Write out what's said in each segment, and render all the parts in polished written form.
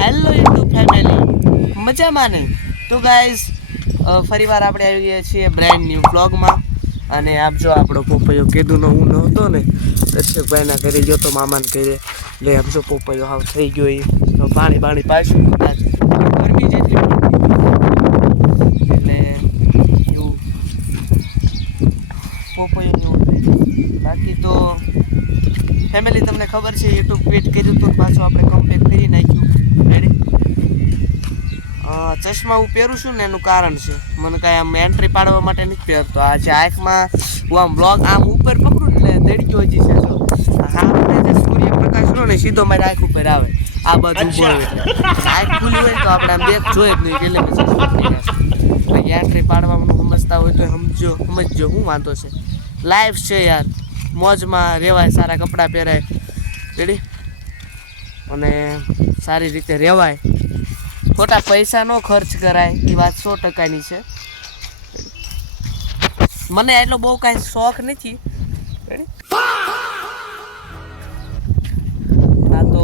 Hello YouTube family, મજામાં ને? તો ગાઈઝ ફરીવાર આપણે આવી ગયા છીએ બ્રાન્ડ ન્યૂ બ્લોગમાં. અને આપ જો આપણો પોપૈયો કેદુનો હું નહોતો ને, દર્શકભાઈના ઘરે ગયો તો મામાને ઘરે. એટલે આમ જો પોપૈયો હાવ થઈ ગયો. એ તો પાણી પાછું ગરમી જેટલી એટલે એવું પોપૈયો એવું. બાકી તો ફેમિલી તમને ખબર છે યુટ્યુબ ક્વિટ કર્યું હતું, પાછું આપણે કમ્બેક કરી નાખ્યું. ચશ્મા હું પહેરું છું ને એનું કારણ છે, મને કાંઈ આમ એન્ટ્રી પાડવા માટે નથી પહેરતો. આ જે આંખમાં હું આમ બ્લોગ આમ ઉપર પકડું ને એટલે દેડક્યો હજી છે. જો સામે જે સૂર્યપ્રકાશ નો ને સીધો મારી આંખ ઉપર આવે, આ બાજુ ઊભો હોય એટલે આંખ ખુલ્લી હોય તો આપણે આમ દેખ જોઈએ જ નહીં, એટલે પછી એન્ટ્રી પાડવામાં સમજતા હોય તો સમજજો શું વાંધો છે. લાઈફ છે યાર, મોજમાં રહેવાય, સારા કપડાં પહેરાય રેડી, અને સારી રીતે રહેવાય, ખોટા પૈસા ન ખર્ચ કરાય, એ વાત 100%ની છે. મને એટલો બહુ કાંઈ શોખ નથી. હા તો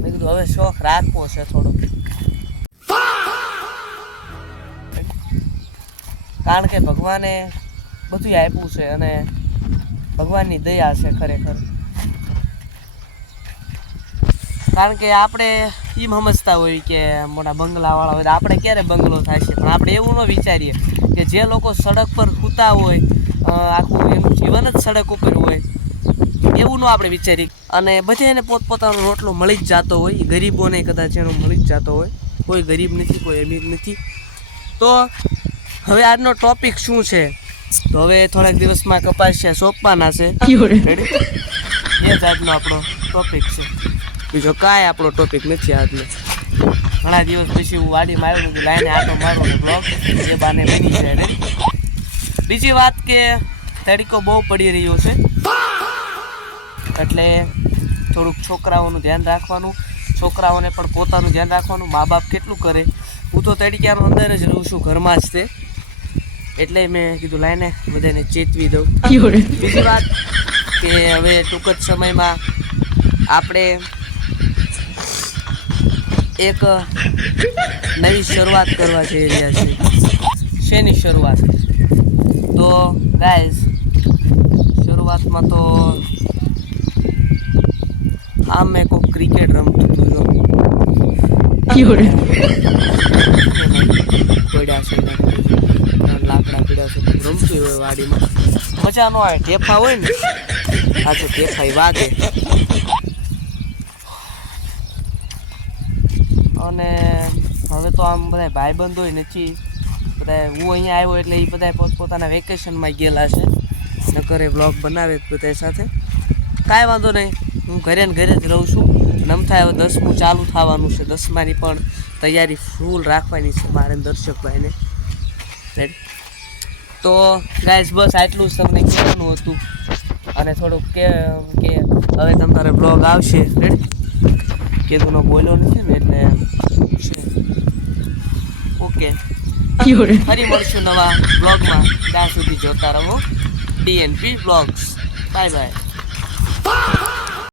મેં કીધું હવે શોખ રાખવો છે થોડો, કારણ કે ભગવાને બધું આપ્યું છે અને ભગવાનની દયા છે ખરેખર. કારણ કે આપણે એમ સમજતા હોય કે મોટા બંગલાવાળા હોય, આપણે ક્યારે બંગલો થાય છે, પણ આપણે એવું ન વિચારીએ કે જે લોકો સડક પર સૂતા હોય, આખું એનું જીવન જ સડક ઉપર હોય, એવું ન આપણે વિચારીએ. અને બધે એને પોતપોતાનો રોટલો મળી જ જતો હોય, ગરીબોને કદાચ એનો મળી જ જતો હોય, કોઈ ગરીબ નથી, કોઈ અમીર નથી. તો હવે આજનો ટોપિક શું છે? તો હવે થોડાક દિવસમાં કપાસિયા સોંપવાના છે, એ જ આજનો આપણો ટોપિક છે. બીજો કાંઈ આપણો ટોપિક નથી આજનો. ઘણા દિવસ પછી હું વાડીમાં આવ્યો કે લાઈને આટો મારો બ્લોગ એ બાને બની જાય. બીજી વાત કે તડકો બહુ પડી રહ્યો છે, એટલે થોડુંક છોકરાઓનું ધ્યાન રાખવાનું, છોકરાઓને પણ પોતાનું ધ્યાન રાખવાનું. મા બાપ કેટલું કરે, હું તો તડક્યાનો અંદર જ રહું છું, ઘરમાં જ તે, એટલે મેં કીધું લાઈને બધાને ચેતવી દઉં. બીજી વાત કે હવે ટૂંક જ સમયમાં આપણે એક નવી શરૂઆત કરવા જઈ રહ્યા છીએ. શેની શરૂઆત? તો ગાઈઝ શરૂઆતમાં તો આમ મેં કોઈ ક્રિકેટ રમતું હતું, પડ્યા છે લાકડા પીડા છે રમતું હોય વાડીમાં, મજા ન આવે. ઢેફા હોય ને, આ તો ઢેફા વાગે. અને હવે તો આમ બધા ભાઈબંધ હોય નથી, બધા હું અહીંયા આવ્યો એટલે એ બધા પોતપોતાના વેકેશનમાં ગયેલા છે, નકરે બ્લોગ બનાવે બધા સાથે. કાંઈ વાંધો નહીં, હું ઘરે ને ઘરે જ રહું છું. નમથાય હવે 10મું ચાલુ થવાનું છે, 10માની પણ તૈયારી ફૂલ રાખવાની છે મારે દર્શકભાઈને. તો ગાઈઝ બસ આટલું જ તમને કહેવાનું હતું. અને થોડુંક કે હવે તમારે બ્લોગ આવશે, રેડી કીધું ન બોલ્યો નથી ને એટલે ઓકે. ફરી મળશું નવા બ્લોગમાં, ત્યાં સુધી જોતા રહો DNP બ્લોગ્સ. Bye bye.